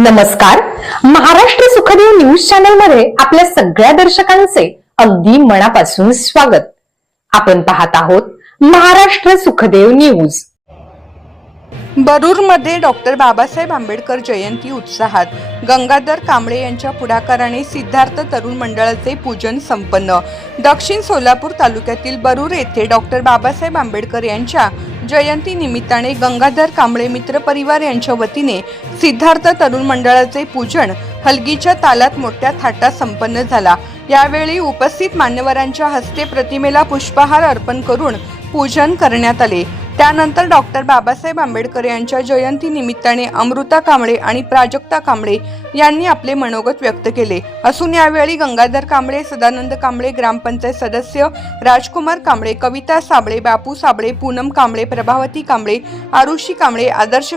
नमस्कार. Maharashtra Sukhdev news channel मध्ये आपल्या सगळ्या दर्शकांचे अगदी मनापासून स्वागत. आपण पाहत आहोत महाराष्ट्र सुखदेव न्यूज. बरूरमध्ये डॉक्टर बाबासाहेब आंबेडकर जयंती उत्साहात. गंगाधर कांबळे यांच्या पुढाकाराने सिद्धार्थ तरुण मंडळाचे पूजन संपन्न. दक्षिण सोलापूर तालुक्यातील बरूर येथे डॉक्टर बाबासाहेब आंबेडकर यांच्या जयंती निमित्ताने गंगाधर कांबळे मित्र परिवार यांच्या वतीने सिद्धार्थ तरुण मंडळाचे पूजन हलगीच्या तालात मोठ्या थाटात संपन्न झाला. यावेळी उपस्थित मान्यवरांच्या हस्ते प्रतिमेला पुष्पहार अर्पण करून पूजन करण्यात आले. त्यानंतर डॉक्टर बाबासाहेब आंबेडकर यांच्या जयंती निमित्ताने अमृता कांबळे आणि प्राजक्ता कांबळे यांनी आपले मनोगत व्यक्त केले असून यावेळी गंगाधर कांबळे, सदानंद कांबळे, ग्रामपंचायत सदस्य राजकुमार कांबळे, कविता साबळे, बापू साबळे, पूनम कांबळे, प्रभावती कांबळे, आरुषी कांबळे, आदर्श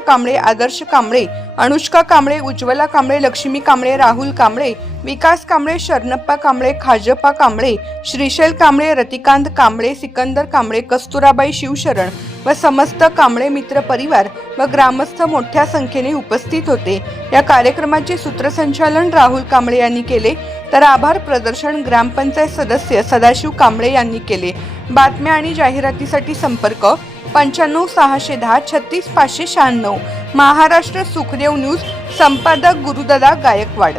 कांबळे, अनुष्का कांबळे, उज्ज्वला कांबळे, लक्ष्मी कांबळे, राहुल कांबळे, विकास कांबळे, शरणप्पा कांबळे, खाजप्पा कांबळे, श्रीशैल कांबळे, रतिकांत कांबळे, सिकंदर कांबळे, कस्तुराबाई शिवशरण व समस्त कांबळे मित्र परिवार व ग्रामस्थ मोठ्या संख्येने उपस्थित होते. या कार्यक्रमाचे सूत्रसंचालन राहुल कांबळे यांनी केले तर आभार प्रदर्शन ग्रामपंचायत सदस्य सदाशिव कांबळे यांनी केले. बातम्या आणि जाहिरातीसाठी संपर्क 95 610 36 596. महाराष्ट्र सुखदेव न्यूज. संपादक गुरुदादा गायकवाड.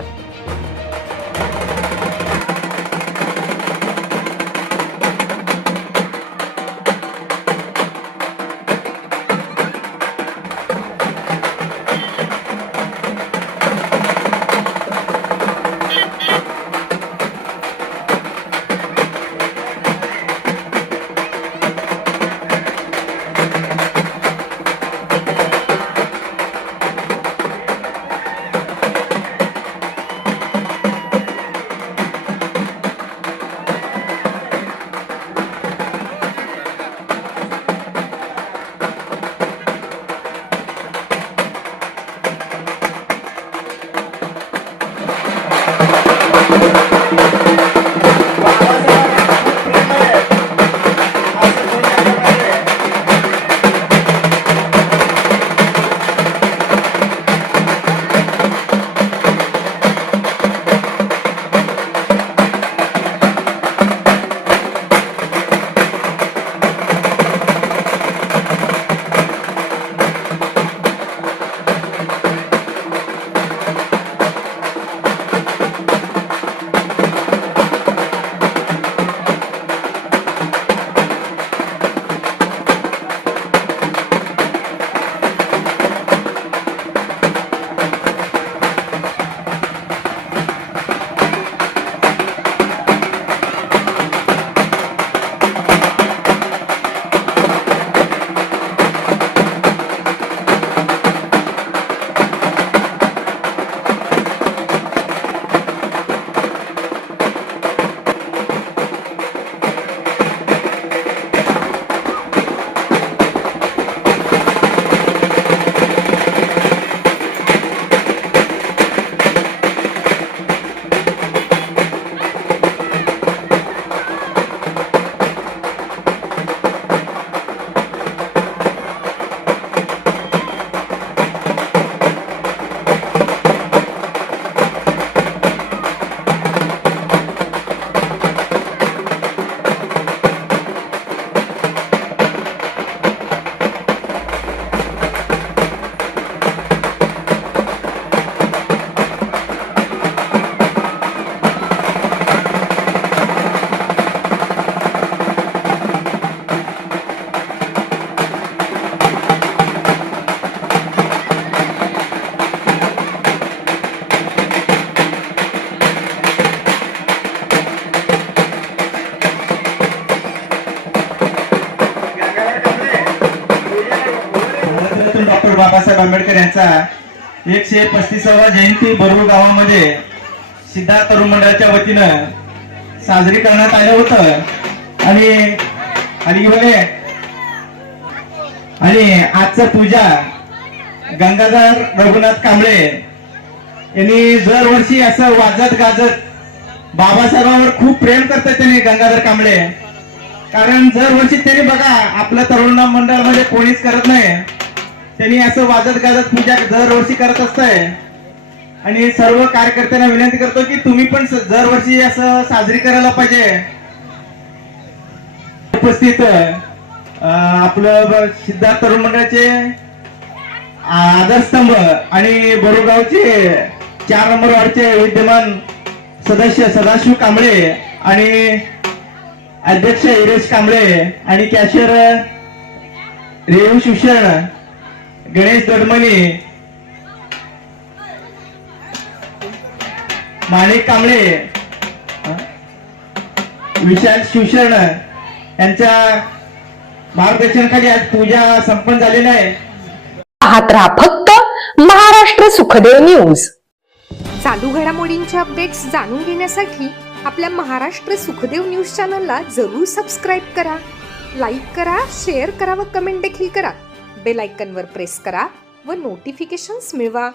डॉक्टर बाबासाहेब आंबेडकर यांचा 135वा जयंती बरूर गावामध्ये सिद्धार्थ तरुण मंडळाच्या वतीनं साजरी करण्यात आलं होतं. आणि आजचं पूजा गंगाधर रघुनाथ कांबळे यांनी दरवर्षी असं वाजत गाजत बाबासाहेबांवर खूप प्रेम करतात त्यांनी गंगाधर कांबळे. कारण दरवर्षी त्यांनी बघा आपलं तरुण मंडळ मध्ये कोणीच करत नाही, त्यांनी असं वाजत गाजत पूजा दरवर्षी करत असतंय. आणि सर्व कार्यकर्त्यांना विनंती करतो की तुम्ही पण दरवर्षी असं साजरी करायला पाहिजे. उपस्थित आपलं सिद्धार्थ तरुण मंडळाचे आधारस्तंभ आणि बोरगावचे 4 नंबर वार्डचे विद्यमान सदस्य सदाशिव कांबळे आणि अध्यक्ष हिरेश कांबळे आणि कॅशियर रेणू शिवशरण, गणेश दडमणी, माणिक कांबळे, विशाल शिवशरण यांच्या मार्गदर्शनाखाली आज पूजा संपन्न झालेली आहे. पाहत रहा फक्त महाराष्ट्र सुखदेव न्यूज. चालू घडामोडींचे अपडेट्स जाणून घेण्यासाठी आपल्या महाराष्ट्र सुखदेव न्यूज चॅनलला जरूर सबस्क्राईब करा, लाईक करा, शेअर करा व कमेंट देखील करा. बेल आयकॉनवर प्रेस करा व नोटिफिकेशन्स मिळवा.